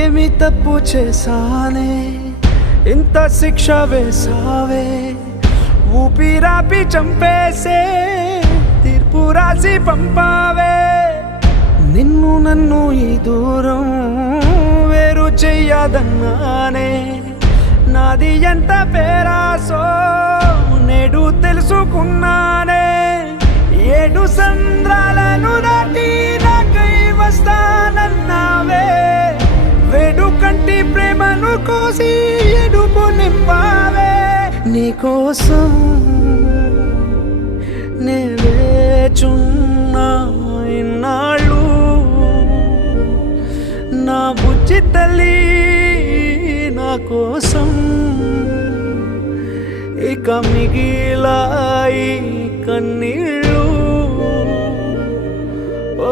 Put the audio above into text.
ఏమి తప్పు చేశానే ఇంత శిక్ష వేసావే ఊపిరాపి చంపేసే తీర్పు రాసి పంపావే నిన్ను నన్ను ఈ దూరం వేరు చెయ్యదన్నానే నాది ఎంత పేరాసో నేడు తెలుసుకున్నానే 7 సంద్రాలను దాటి నాకై వస్తానన్నావే వేడుకంటి ప్రేమను కోసి ఎడుపు నింపావే నీకోసం నే వేచున్నా ఇన్నాళ్ళు నా బుజ్జి తల్లి నా కోసం ఇక మిగిలాయి కన్నీళ్ళు ఓ